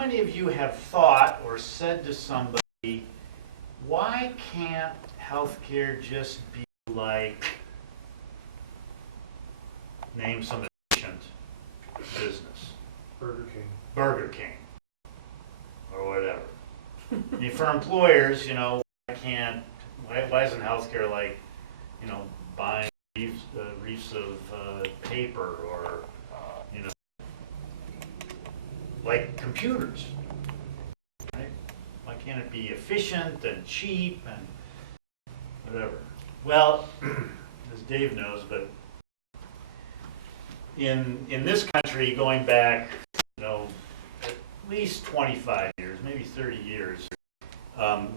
many of you have thought or said to somebody, why can't healthcare just be like, name some efficient business? Burger King, or whatever. I mean, for employers, why isn't healthcare like, buying reefs of paper, or, like computers, right? Why can't it be efficient and cheap and whatever? Well, as Dave knows, but in this country, going back, at least 25 years, maybe 30 years,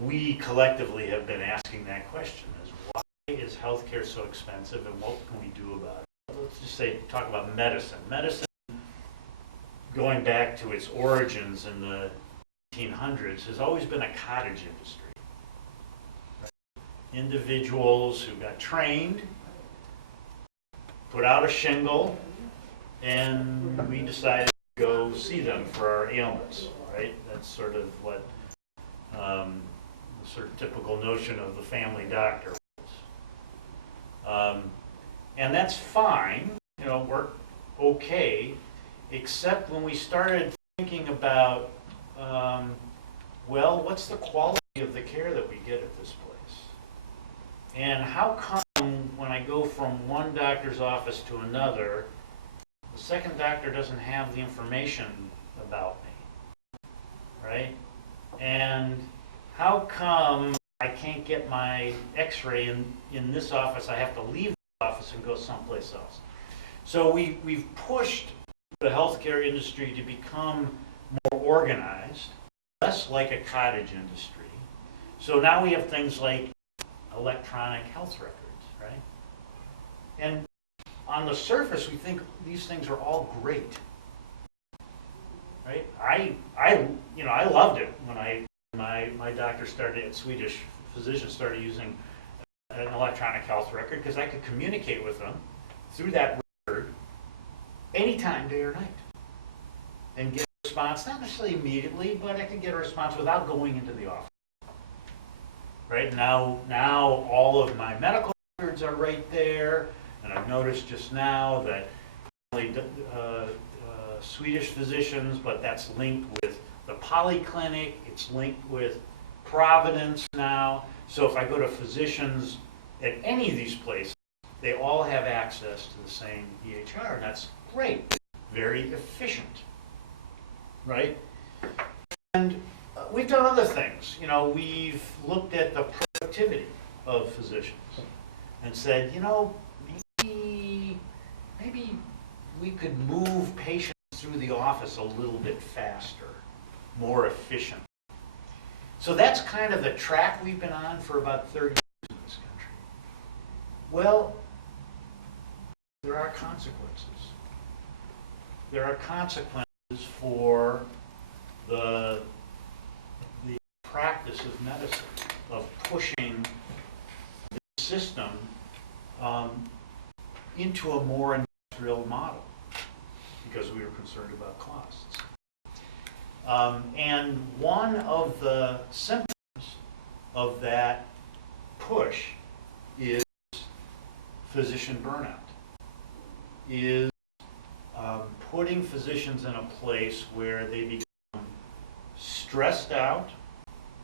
we collectively have been asking that question: is why is healthcare so expensive, and what can we do about it? Let's just talk about medicine. Medicine, going back to its origins in the 1800s, has always been a cottage industry. Right? Individuals who got trained, put out a shingle, and we decided to go see them for our ailments, right? That's sort of what the sort of typical notion of the family doctor was. And that's fine, worked okay, except when we started thinking about, well, what's the quality of the care that we get at this place? And how come when I go from one doctor's office to another, the second doctor doesn't have the information about me, right? And how come I can't get my x-ray in this office? I have to leave the office and go someplace else. So we've pushed the healthcare industry to become more organized, less like a cottage industry. So now we have things like electronic health records, right? And on the surface, we think these things are all great, right? I loved it when my doctor started, Swedish physician started using an electronic health record, because I could communicate with them through that record anytime, day or night, and get a response, not necessarily immediately, but I could get a response without going into the office. Right now all of my medical records are right there. And I've noticed just now that not only Swedish physicians, but that's linked with the polyclinic, it's linked with Providence now. So if I go to physicians at any of these places, they all have access to the same EHR, and that's great, very efficient, right? And we've done other things. We've looked at the productivity of physicians and said, maybe we could move patients through the office a little bit faster, more efficient. So that's kind of the track we've been on for about 30 years in this country. Well, there are consequences. There are consequences for the practice of medicine, of pushing the system into a more industrial model, because we were concerned about costs. And one of the symptoms of that push is physician burnout, is putting physicians in a place where they become stressed out,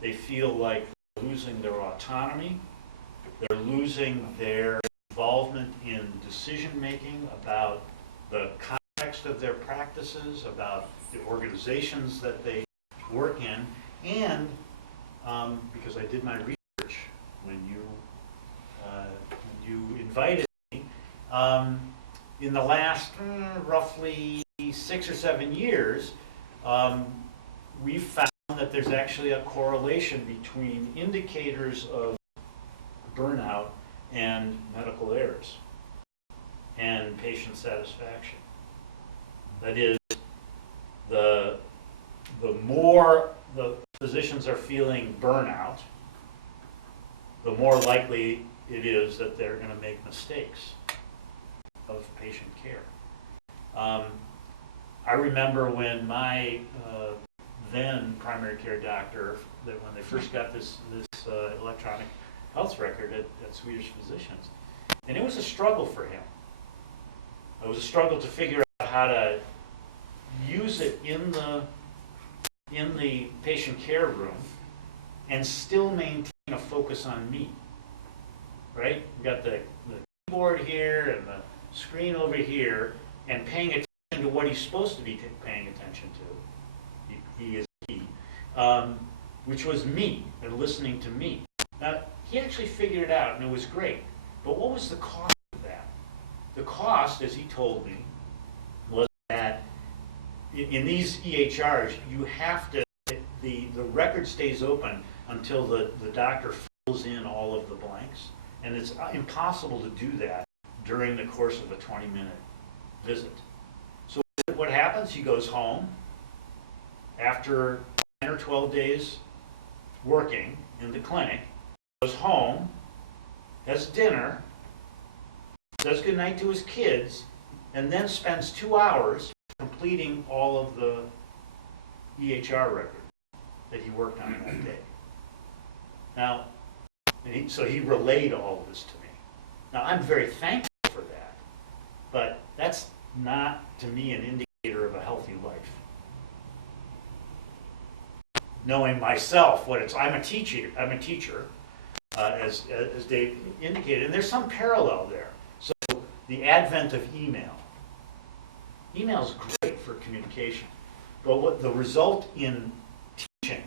they feel like they're losing their autonomy, they're losing their involvement in decision making about the context of their practices, about the organizations that they work in, and because I did my research when you invited me, in the last roughly 6 or 7 years, we've found that there's actually a correlation between indicators of burnout and medical errors and patient satisfaction. That is, the more the physicians are feeling burnout, the more likely it is that they're going to make mistakes of patient care. I remember when my then primary care doctor that when they first got this electronic health record at Swedish Physicians. And it was a struggle for him. It was a struggle to figure out how to use it in the patient care room and still maintain a focus on me, right? We've got the keyboard here and the screen over here, and paying attention to what he's supposed to be paying attention to. He is he, which was me, and listening to me. Now, he actually figured it out, and it was great. But what was the cost of that? The cost, as he told me, was that in these EHRs, you have to, the record stays open until the doctor fills in all of the blanks. And it's impossible to do that during the course of a 20-minute visit. So what happens? He goes home after 10 or 12 days working in the clinic, goes home, has dinner, says goodnight to his kids, and then spends 2 hours completing all of the EHR record that he worked on that day. Now, so he relayed all of this to me. Now, I'm very thankful for that, but that's not, to me, an indicator of a healthy life. Knowing myself what it's, I'm a teacher, as Dave indicated, and there's some parallel there. So the advent of email. Email is great for communication, but what the result in teaching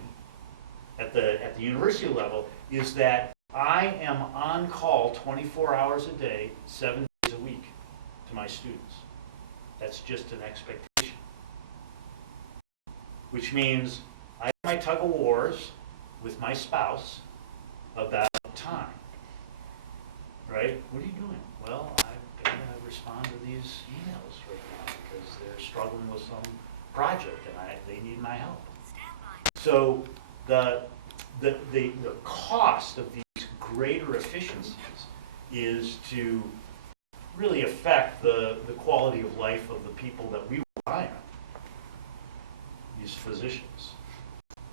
at the university level is that I am on call 24 hours a day, 7 days a week to my students. That's just an expectation. Which means I have my tug of wars with my spouse about time. Right? What are you doing? Well, I've got to respond to these emails right now because they're struggling with some project and they need my help. So the cost of these greater efficiencies is to really affect the quality of life of the people that we rely on, these physicians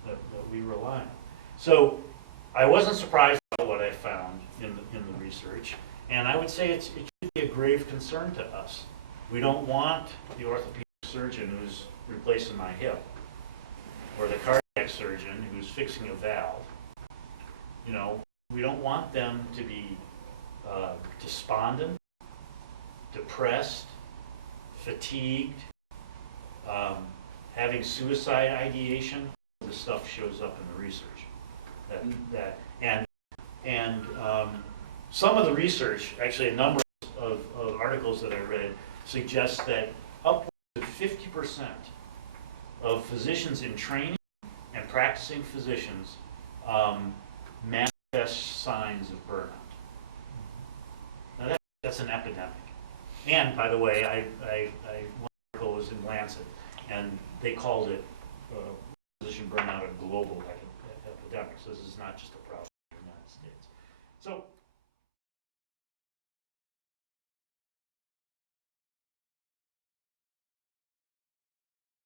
that we rely on. So I wasn't surprised by what I found in the research, and I would say it should be a grave concern to us. We don't want the orthopedic surgeon who's replacing my hip, or the cardiac surgeon who's fixing a valve. You know, we don't want them to be despondent, depressed, fatigued, having suicide ideation. This stuff shows up in the research. And some of the research, actually a number of articles that I read, suggest that upwards of 50% of physicians in training and practicing physicians manifest signs of burnout. Now that's an epidemic. And by the way, one article was in Lancet, and they called it physician burnout a global epidemic. So this is not just a problem